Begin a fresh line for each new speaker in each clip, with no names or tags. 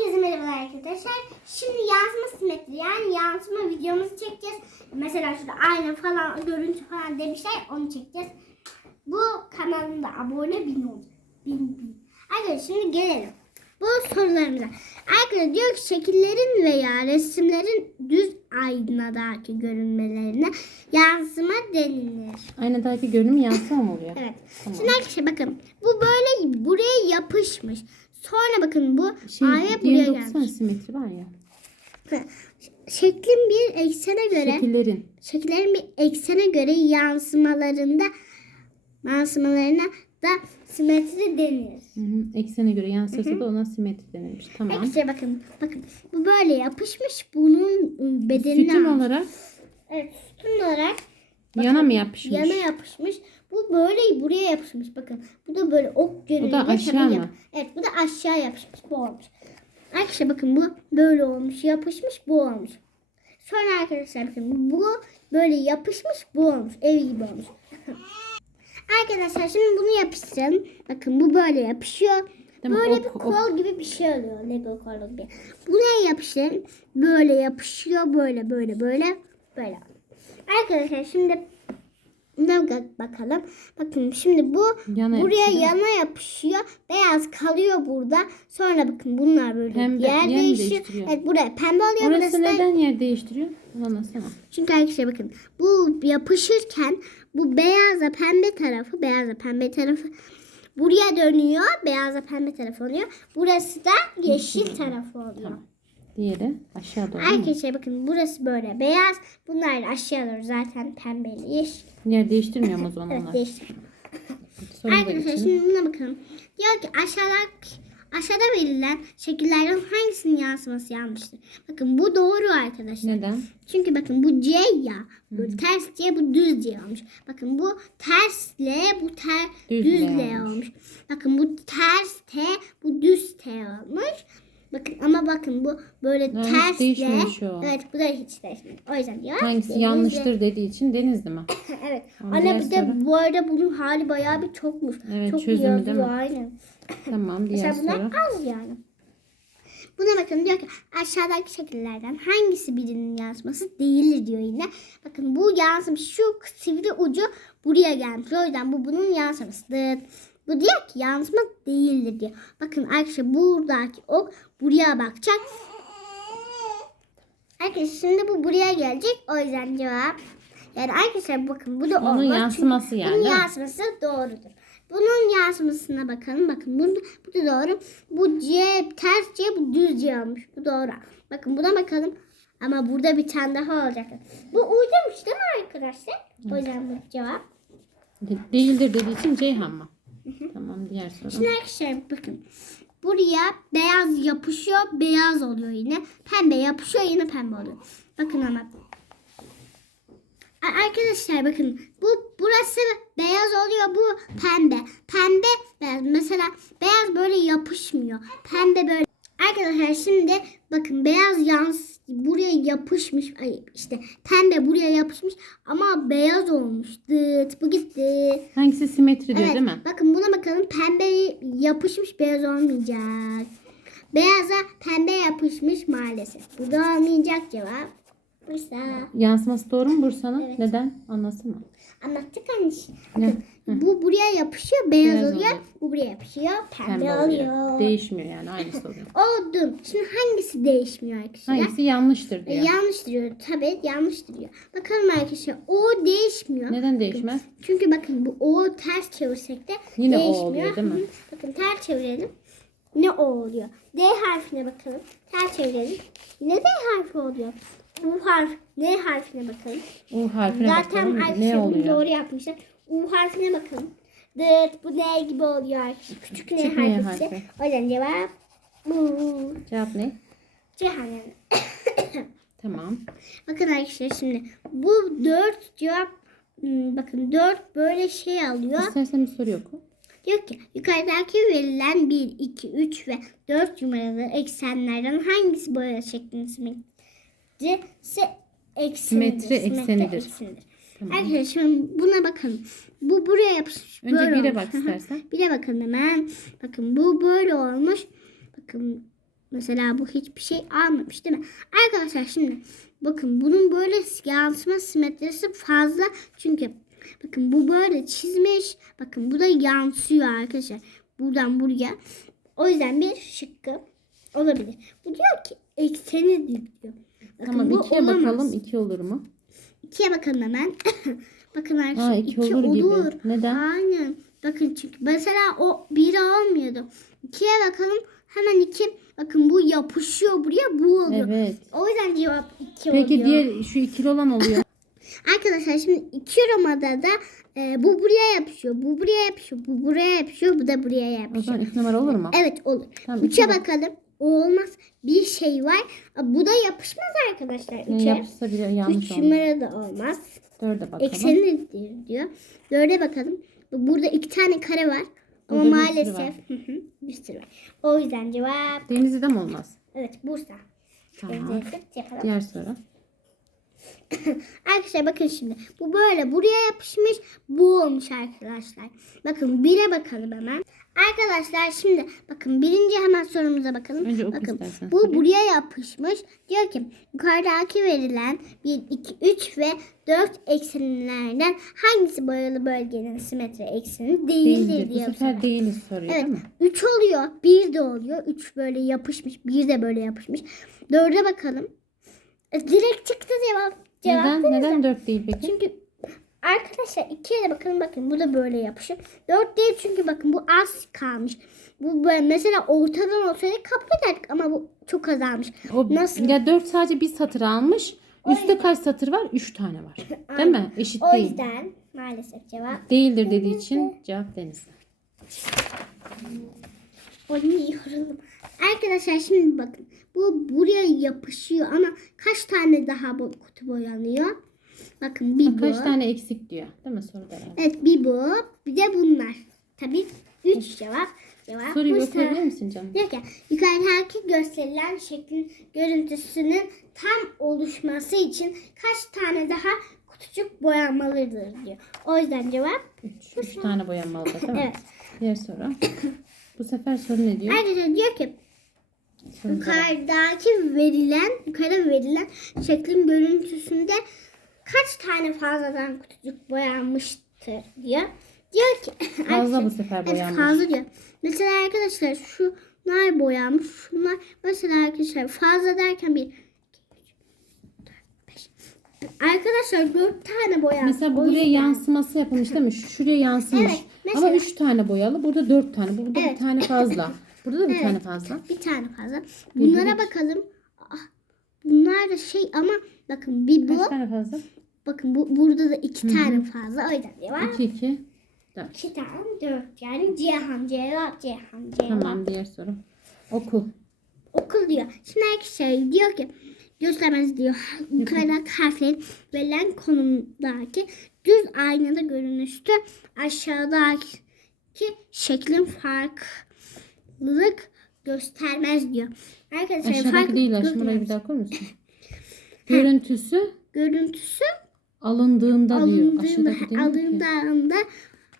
Herkese merhaba arkadaşlar. Şimdi yansıma simetri yani yansıma videomuzu çekeceğiz. Mesela şurada ayna falan görüntü falan demişler onu çekeceğiz. Bu kanalımda abone bin oldu. Bin bin. Arkadaşlar şimdi gelelim. Bu sorularımıza. Arkadaşlar diyor ki şekillerin veya resimlerin düz aynadaki görünmelerine yansıma denilir.
Aynadaki görünüm yansıma mı oluyor?
Evet.
Tamam.
Şimdi arkadaşlar bakın. Bu böyle buraya yapışmış. Sonra bakın bu
Şey,
ayna buraya
diğer
gelmiş.
90 simetri var ya.
Şeklin bir eksene göre
Şekillerin.
şekillerin bir eksene göre yansımalarında yansımalarına da simetri denir.
Hı hı. Eksene göre yansırsa da ona simetri denilmiş. Tamam.
Arkadaşlar bakın bakın bu böyle yapışmış bunun bedenine
Sütun olarak
Evet sütun olarak
yana mı yapışmış?
yana yapışmış. Bu böyle buraya yapışmış bakın. Bu da böyle ok görünüyor.
aşağı
tabii
mı?
Evet bu da aşağı yapışmış. Bu olmuş. Arkadaşlar bakın bu böyle olmuş. Yapışmış bu olmuş. Sonra arkadaşlar bakın bu böyle yapışmış bu olmuş. Ev gibi olmuş. arkadaşlar şimdi bunu yapıştıralım. Bakın bu böyle yapışıyor.
Değil?
Böyle
Ok,
bir
ok.
kol gibi bir şey oluyor. Lego kol gibi. Buna yapıştırın. Böyle yapışıyor. Böyle böyle böyle. Böyle. Arkadaşlar şimdi bakalım. Bakın şimdi bu
Yana
buraya
yapışıyor.
yana yapışıyor. Beyaz kalıyor burada. Sonra bakın bunlar böyle
Pembe,
yer değişiyor. Evet buraya pembe oluyor.
Orası
burası da
neden yer değiştiriyor? Anlasana.
çünkü arkadaşlar bakın bu yapışırken bu beyazla pembe tarafı beyazla pembe tarafı buraya dönüyor. Beyazla pembe tarafı oluyor. Burası da yeşil tarafı oluyor.
Tamam. Diğeri aşağı doğru.
Arkadaşlar bakın burası böyle beyaz. Bunlar da aşağı doğru zaten pembeli yeşil.
Yer değiştirmiyor mu o zaman
Evet
onlar?
Arkadaşlar şimdi buna bakalım. Diyor ki aşağıda aşağıda verilen şekillerden hangisinin yansıması yanlıştır? Bakın bu doğru arkadaşlar.
Neden?
Çünkü bakın bu C ya. Bu ters C bu düz C olmuş. Bakın bu ters L bu ter
Düz
düz,
L
L
olmuş.
olmuş. Bakın bu ters T bu düz T olmuş. Bakın bu böyle
Ha, hiç
ters L.
değişmemiş o.
Evet bu da hiç değişmedi. O yüzden ya.
Hangisi yanlıştır dediği için denizli mi?
evet.
Ama
Anne bir de
soru?
bu arada bunun hali bayağı bir çokmuş.
Evet,
Çok
çözümü
yazıyor
değil mi?
aynen.
Tamam diğer
Mesela
soru.
az yani. Buna bakın diyor ki aşağıdaki şekillerden hangisi birinin yansıması değildir diyor yine. Bakın bu yansımış şu sivri ucu buraya gelmiş. O yüzden bu bunun yansımasıdır. Bu diyor ki yansıma değildir diyor. Bakın arkadaşlar buradaki ok buraya bakacak. Arkadaşlar şimdi bu buraya gelecek. O yüzden cevap. Yani arkadaşlar bakın bu da olmaz. Çünkü
yansıması yani,
Bunun yansıması doğrudur. Bunun yansımasına bakalım. Bakın bu, bu da doğru. Bu C ters C bu düz C olmuş. Bu doğru. Bakın buna bakalım. Ama burada bir tane daha olacak. Bu uydurmuş değil mi arkadaşlar? O yüzden bu cevap.
De- Değildir dediği için Ceyhan mı? Tamam diğer soru.
Şimdi arkadaşlar bakın. Buraya beyaz yapışıyor. Beyaz oluyor yine. Pembe yapışıyor yine pembe oluyor. Bakın ama. Arkadaşlar bakın bu burası beyaz oluyor bu pembe. Pembe beyaz. Mesela beyaz böyle yapışmıyor. Pembe böyle. Arkadaşlar şimdi bakın beyaz yans buraya yapışmış. Ay işte pembe buraya yapışmış ama beyaz olmuş. Dıt bu gitti.
Hangisi simetri diyor
Evet.
değil mi?
Bakın buna bakalım. Pembe yapışmış beyaz olmayacak. Beyaza pembe yapışmış maalesef. Bu da olmayacak cevap. Bursa.
Yansıması doğru mu Bursa'nın?
Evet.
Neden? Anlasana.
Anlattık.
Ne?
Bakın, bu buraya yapışıyor beyaz,
Beyaz
oluyor.
oluyor.
Bu buraya yapışıyor pembe,
Pembe
oluyor.
oluyor. Değişmiyor yani aynısı oluyor.
Oldu. Şimdi hangisi değişmiyor arkadaşlar?
Hangisi yanlıştır
E,
diyor.
yanlış duruyor. Tabii yanlış duruyor. Bakalım arkadaşlar. O değişmiyor.
Neden değişmez?
Çünkü bakın bu O ters çevirsek de
Yine O
değişmiyor.
oluyor, değil mi?
Bakın ters çevirelim. Ne O oluyor? D harfine bakalım. Ters çevirelim. Yine D harfi oluyor. U harf. N harfine bakalım.
U harfine
Zaten
bakalım ne
arkadaşlar bunu
oluyor?
doğru yapmışlar. U harfine bakalım. Dıt bu N gibi oluyor. Küçük
Küçük N
harfi.
harfi.
O yüzden cevap bu.
Cevap ne?
Cehennem.
Tamam.
Bakın arkadaşlar şimdi bu dört cevap hmm, bakın dört böyle şey alıyor.
İstersen bir soru oku.
Diyor ki yukarıdaki verilen 1, 2, 3 ve 4 numaralı eksenlerden hangisi boya şeklinin simetrisi eksenidir?
Simetri eksenidir.
eksenidir.
Tamam.
Arkadaşlar şimdi buna bakın. Bu buraya yapışmış.
Önce
böyle
bire
olmuş.
bak istersen.
Bire bakın hemen. Bakın bu böyle olmuş. Bakın Mesela bu hiçbir şey almamış değil mi? Arkadaşlar şimdi bakın bunun böyle yansıma simetrisi fazla. Çünkü bakın bu böyle çizmiş. Bakın bu da yansıyor arkadaşlar. Buradan buraya. O yüzden bir şıkkı olabilir. Bu diyor ki ekseni diyor. Bakın
Tamam
bu
ikiye
olamaz.
bakalım. iki olur mu?
İkiye bakalım hemen. bakın arkadaşlar
Ha iki, olur, gibi. Neden?
Aynen. Bakın çünkü mesela o biri olmuyordu. İkiye bakalım. Hemen iki. Bakın bu yapışıyor buraya bu oluyor.
Evet.
O yüzden cevap iki
Peki
oluyor.
diğer şu ikili olan oluyor.
Arkadaşlar şimdi iki romada da e, bu buraya yapışıyor. Bu buraya yapışıyor. Bu buraya yapışıyor. Bu da buraya
O
yapışıyor.
zaman iki numara olur mu?
Evet olur.
Tamam,
Üçe
üçe bak.
bakalım. O olmaz. Bir şey var. Bu da yapışmaz arkadaşlar. Üçe.
yapsa bile yanlış
Üç numara da olmaz.
Dörde bakalım.
Ekseni diyor. Dörde bakalım. Burada iki tane kare var. Ama
Burada bir sürü
maalesef
var.
Hı hı, bir sürü var. O yüzden cevap
Denizli'de mi olmaz?
evet Bursa.
Tamam.
Evet, yapalım.
Diğer soru.
Arkadaşlar bakın şimdi. Bu böyle buraya yapışmış. Bu olmuş arkadaşlar. Bakın bire bakalım hemen. Arkadaşlar şimdi bakın birinci hemen sorumuza bakalım.
Önce oku
bakın
istersen
bu buraya yapışmış. Diyor ki yukarıdaki verilen 1, 2, 3 ve 4 eksenlerden hangisi boyalı bölgenin simetri ekseni değildir,
Değildir. Bu
diyor.
sefer değiliz soruyor
Evet.
değil mi?
3 oluyor. 1 de oluyor. 3 böyle yapışmış. 1 de böyle yapışmış. 4'e bakalım. E, Direkt çıktı cevap. Cevap
Neden? Neden dört değil peki?
Çünkü arkadaşlar 2'ye de bakın bakın bu da böyle yapışır. 4 değil çünkü bakın bu az kalmış. Bu böyle mesela ortadan olsaydı kabul ederdik ama bu çok azalmış.
O,
Nasıl?
Ya dört sadece bir satır almış. Üstte kaç satır var? Üç tane var. Değil mi? Eşit
O
değil.
yüzden maalesef cevap
Değildir dediği için cevap.
Oynuyorum. Arkadaşlar şimdi bakın. Bu buraya yapışıyor ama kaç tane daha bu kutu boyanıyor? Bakın bir bu.
Kaç tane eksik diyor. Değil mi soruda?
Evet bir bu. Bir de bunlar. Tabii 3 cevap. Cevap
Soruyu
bu
okuyabilir misin canım?
Diyor ki yukarıdaki gösterilen şeklin görüntüsünün tam oluşması için kaç tane daha kutucuk boyanmalıdır diyor. O yüzden cevap
Üç. Üç tane boyanmalı da, değil mi?
evet.
Diğer soru. Bu sefer soru ne diyor?
Ayrıca diyor ki yukarıdaki verilen yukarıda verilen şeklin görüntüsünde kaç tane fazladan kutucuk boyanmıştır diyor. Diyor ki
Fazla bu sefer
Evet
boyanmış.
fazla diyor. Mesela arkadaşlar şunlar boyanmış. Şunlar mesela arkadaşlar fazla derken bir. Arkadaşlar dört tane boyanmış.
Mesela buraya
yüzden.
yansıması yapılmış değil mi? Şu- Şuraya yansımış.
Evet, mesela-
Ama üç tane boyalı. Burada dört tane. Burada bir
Evet.
tane fazla. Burada da bir
Evet.
tane fazla.
Bir tane fazla. Bunlara bakalım. Ah, Bunlar da şey ama bakın bir bu.
Kaç tane fazla?
Bakın bu burada da iki tane fazla. O yüzden cevap.
İki iki. Dört.
İki tane dört. Yani Cihan cevap Cihan cevap.
Tamam diğer soru. Okul.
okul diyor. Şimdi arkadaşlar diyor ki göstermeniz diyor. Yukarıdaki harflerin verilen konumdaki düz aynada görünüştü. Aşağıdaki şeklin farklılık göstermez diyor. Arkadaşlar
Aşağıdaki
fark
değil. Aşağıya
göstermez.
bir daha okur musun? Görüntüsü
Görüntüsü
alındığında diyor.
alındığında,
Aşağıdaki değil mi ki?
alındığında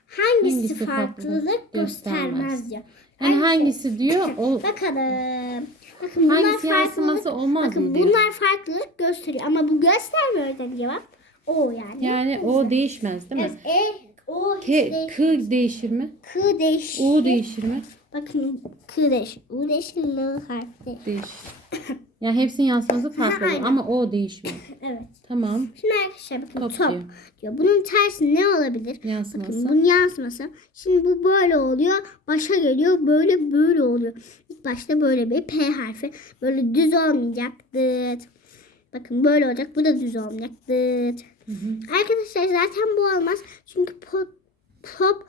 hangisi,
Hangisi
farklılık göstermez, diyor.
Yani hangisi diyor? O
Bakalım. Bakın bunlar
hangisi
farklılık
olmaz
Bakın
diyor.
bunlar farklılık gösteriyor ama bu göstermiyor da cevap. O yani.
Yani o değişmez değil mi?
Evet, e, o
K,
değil.
K değişir mi?
K değişir.
U değişir mi?
Bakın K değişir. U değişir. L harfi değil.
Değişir. Yani hepsinin yansıması farklı
aynen.
ama o değişmiyor.
Evet.
Tamam.
Şimdi arkadaşlar bakın
Top
top,
diyor.
diyor. Bunun tersi ne olabilir? Bakın
Yansıması.
bunun yansıması. Şimdi bu böyle oluyor. Başa geliyor. Böyle böyle oluyor. İlk başta böyle bir P harfi. Böyle düz olmayacak. Dıt. Bakın böyle olacak. Bu da düz olmayacak. Dıt. Arkadaşlar zaten bu olmaz. Çünkü pop, top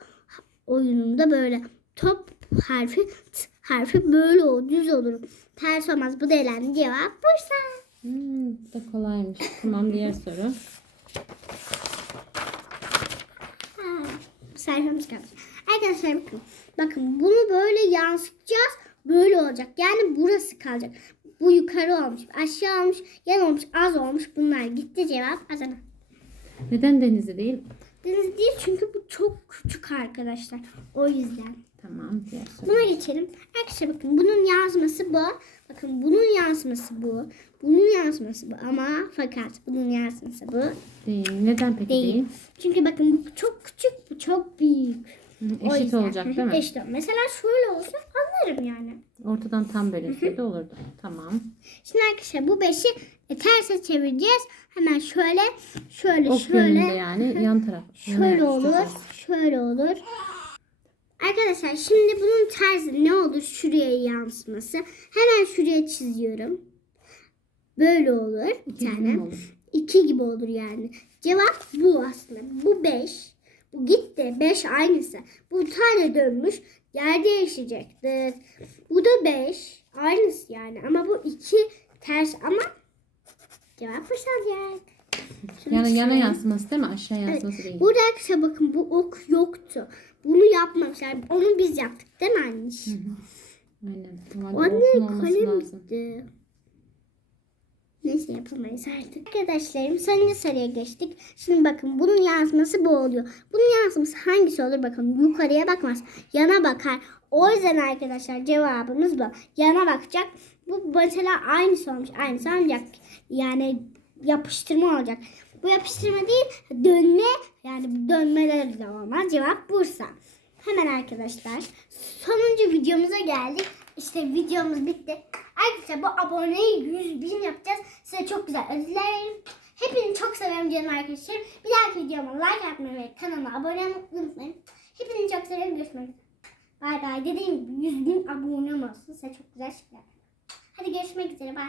oyununda böyle top harfi t harfi böyle olur. Düz olur. Ters olmaz. Bu da elendi. Cevap Bursa.
Hmm, bu da kolaymış. Tamam diğer soru.
Sayfamız kalmış. Arkadaşlar bakın. Bakın bunu böyle yansıtacağız. Böyle olacak. Yani burası kalacak. Bu yukarı olmuş. Aşağı olmuş. Yan olmuş. Az olmuş. Bunlar gitti cevap. Adana.
Neden denizli değil?
Deniz değil çünkü bu çok küçük arkadaşlar. O yüzden.
Tamam. Diğer soru.
Buna geçelim. Arkadaşlar bakın bunun yazması bu. Bakın bunun yazması bu. Bunun yazması bu ama fakat bunun yazması bu.
Değil. Neden peki
Değil.
değil?
Çünkü bakın bu çok küçük bu çok büyük.
Hı, Eşit olacak değil mi?
Eşit. Mesela şöyle olsa anlarım yani.
Ortadan tam bölünseydi olurdu. Tamam.
Şimdi arkadaşlar bu beşi e, terse çevireceğiz. Hemen şöyle şöyle
Ok
şöyle
yani yan taraf.
şöyle olur. Şöyle olur. Arkadaşlar şimdi bunun tersi ne olur? Şuraya yansıması. Hemen şuraya çiziyorum. Böyle olur bir
İki
tane.
gibi olur.
2 gibi olur yani. Cevap bu aslında. Bu 5. Bu gitti. 5 aynısı. Bu tane dönmüş. Yer değişecekti. Bu da 5. Aynısı yani. Ama bu 2 ters ama cevap baş
Yani yana
şöyle-
yansıması değil mi? Aşağı yansıması değil.
Burada arkadaşlar bakın bu ok yoktu. Bunu yapmamışlar. Onu biz yaptık değil mi anneş?
Aynen. Normalde
kalemdi. Neyse yapamayız artık. Arkadaşlarım sonuncu soruya geçtik. Şimdi bakın bunun yazması bu oluyor. Bunun yazması hangisi olur bakın yukarıya bakmaz. Yana bakar. O yüzden arkadaşlar cevabımız bu. Yana bakacak. Bu mesela aynısı olmuş. Aynısı olacak. Yani yapıştırma olacak. Bu yapıştırma değil dönme yani dönmeler de olmaz. Cevap Bursa. Hemen arkadaşlar sonuncu videomuza geldik. İşte videomuz bitti. Arkadaşlar bu aboneyi 100 bin yapacağız. Size çok güzel ödüllerim. Hepinizi çok seviyorum canım arkadaşlar. Bir dahaki videoma like atmayı ve kanalıma abone olmayı unutmayın. Hepinizi çok seviyorum. Görüşmek üzere. Bay bay. Dediğim gibi 100 bin abone olsun. Size çok güzel şeyler. Hadi görüşmek üzere. Bay.